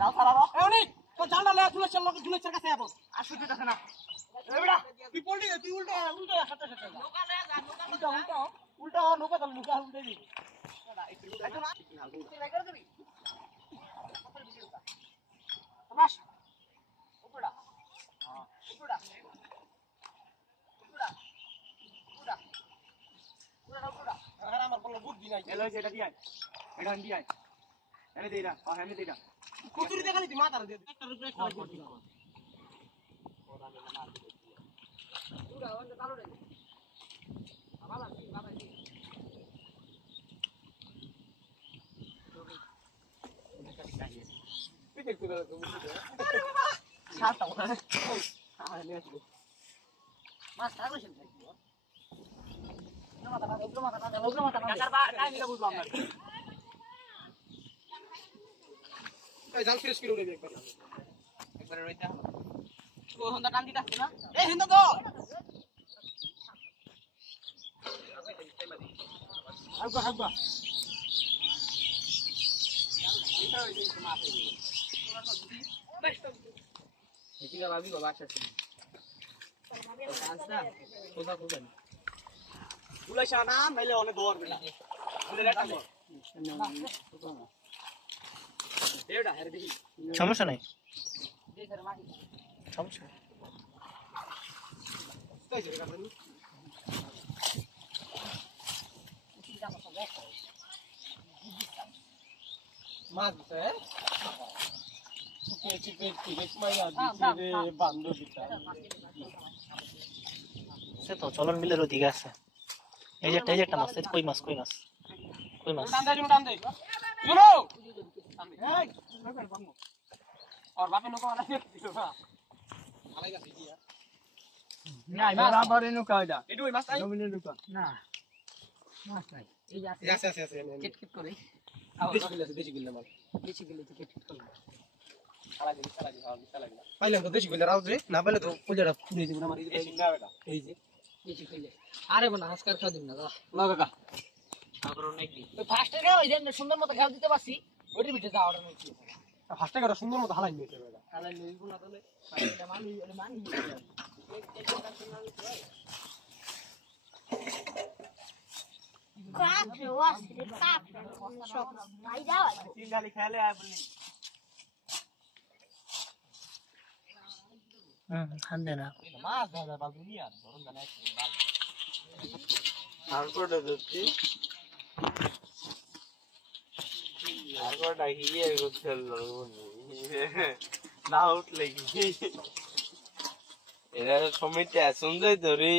যাও ছাড়াও এ অনেক তো জানলা লে জুলের কাছে যাবো আর শুতে আছে না এ বেটা তুই পড়লি তুই উল্টা সাথে সাথে নৌকা লে যা উল্টা নৌকা দল নৌকা উল্টে দিবি দাদা একটু না তুই লাগা দিবি বাস উপড়া হ্যাঁ উপড়া আরে আমার বল বুদ্ধি নাই এলো এটা দিয়াই এটা দিয়াই এনে দেইরা এনে দেইরা কুতুরি দেখালি দি মাথার দে একটা ব্রেক করবি ওরা না মার দিবি পুরা ওটা চালু রে বাবা বাবা পিছে করে তুমি সাতটা আরে নে আসবে মাছ তারও শুনতে জাল ফ্রেশ করে উঠে একবার একবারে রইতে ও হন্দা টান দিতে আসছে না এই হিন্দা তো আগবা আগবা এদিকে ভাবি বাবা আসছে আচ্ছা কোথা কোথা পুলাইছা না নাইলে অনেক দৌড় বেলা ওদের একটা দৌড় এটা হেরে দেখি সমস্যা নাই সমস্যা তাই যে কাটুন মাছ আছে চিপে চিপে চিপে মাইরা দিছে রে বান্দর দিতা সে তো চলন মিলের ওদিকে আছে এই যে একটা মাছ কই মাছ টান দে ইউনো এই আর বাপে নৌকা वाला দিও না আলাই গেছে দিয়া নাই মাছ আবার নৌকা এটা এডু মাছ নাই নমিনের নৌকা না মাছ নাই এই আছে কিট করে দেশি গিল্লা মাছ দেশি গিল্লা তো কিট করে চালা দি পাইলাম তো দেশি গিল্লা রাউজ রে না পাইলে তো পুজোটা পুড়ে যাবে আমার এই দেশি না বেটা এই যে দেশি গিল্লা আরে বনা নমস্কার খাও দিন না না কাকা তারপর নাকি তো ফাস্টে গাও এই যে সুন্দর মতো খেল দিতে পারছি ওইটার ভিতরে যা অর্ডার নিচ্ছি ফাস্টে গাও সুন্দর মতো হালাই নিতে বেটা হালাই লইব না তাহলে এটা মানি কাপড় ওয়াসরে কাপড় সব ভাই যাও চিন্তালি খেলে আপনি খান্দে না মাছ দাদা বাজুলিয়া ধরুন জানা আর কোটা দিচ্ছি আর কোটা হিয়ে করতে না উঠলে কি এরা সমিতি সুন্দর ধরে